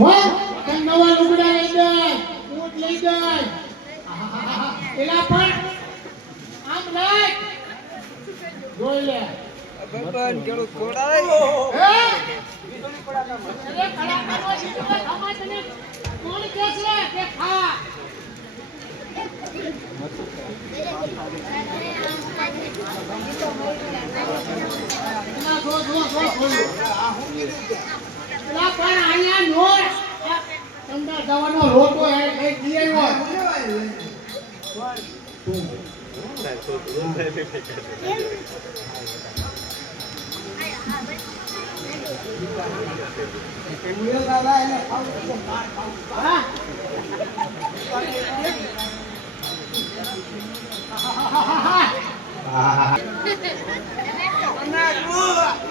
હો તને નવા લુગડા લઈ દે ઊંટ લઈ દે. પેલા પણ આમ રાખ જોઈ લે. ભગવાન ખોડાય હે? અરે કલાકારો શીખવા ખાવા તને. કોણ કહે છે કે ખા? પેલા જો જો જો બોલો પેલા તમને દવાનો લોટો કઈ દી આવ્યો હા.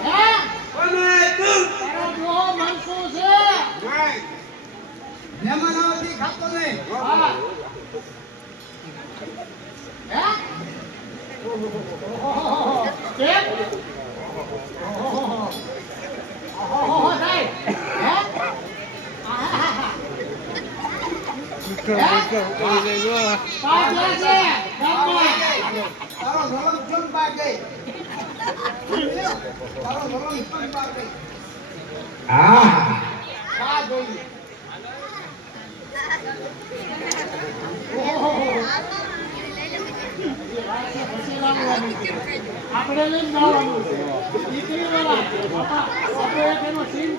હે તારો ડોહો મનસુ છે મહેમાન આવતી ખાતો નહીં હા હે ઓહોહોહો. કેમ ઓહોહોહો. ઓહોહોહો, સાહેબ. હે? આહાહાહા. પાછળ છે, ગામમાં. તારો ધોરણ ચૂન પા ગઈ તારો ધોરણ ચૂન પા ગઈ આ જોઈએ. ઓહોહોહો. આપણે લઈને જવાનું છે. દીકરીવાળા. બાપા, આપણે એનો સીન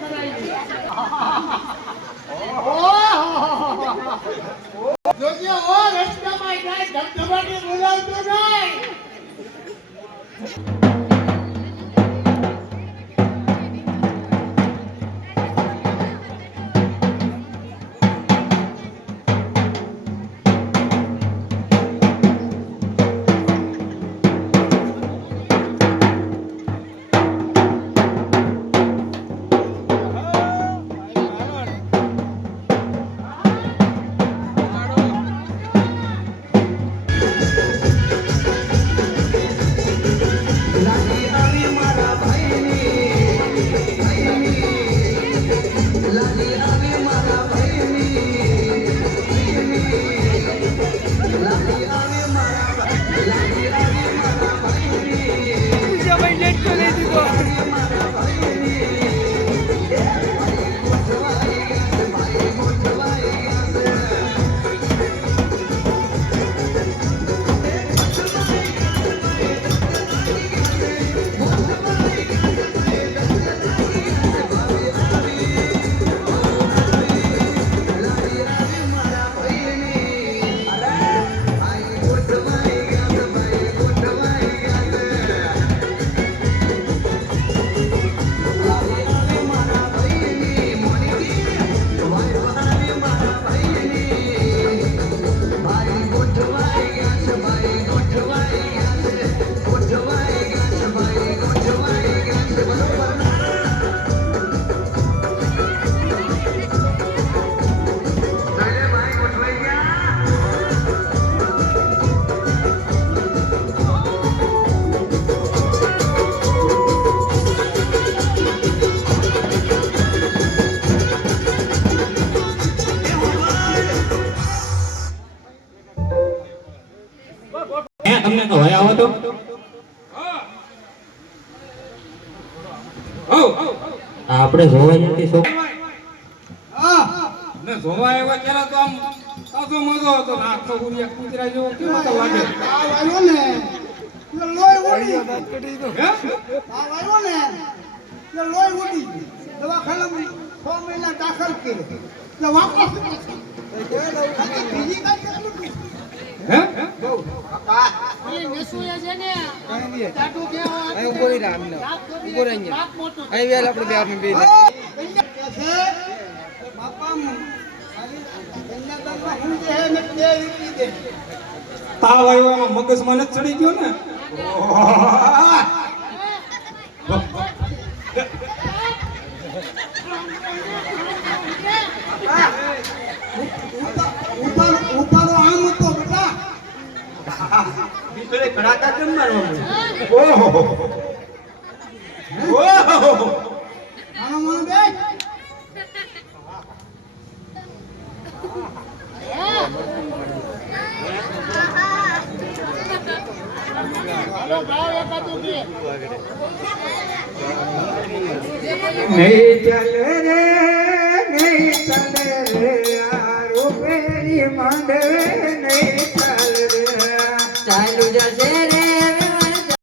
હે તમને આવો તો? આપણે જોવાય નથી શોખ. ને જોવા આવ્યા ત્યારે તો આમ તાજો મજો હતો ને આખો ઉડિયા કૂતરા જેવો કેવો તો લાગે આ વાળો ને એ લોહી ઉડી હે? આ વાળો ને એ લોહી ઉડી દવાખાનામાં છ મહિના દાખલ કર્યો એટલે વાપસ બીજી કાંઈ કેટલું હે? ઓલી નસુયા છે ને ટાટુ અહીં ઊભો રહી. ઊભો વેલ આપણે બે આપણે બે બાપા ને તાવ આવ્યો મગજમાં નથી ચડી ગયો ને? પેલે નહીં ચાલે રે નહીં ચાલે રે આ રૂપેરી માંડવે. નહીં ચાલે રે ચાલુ જશે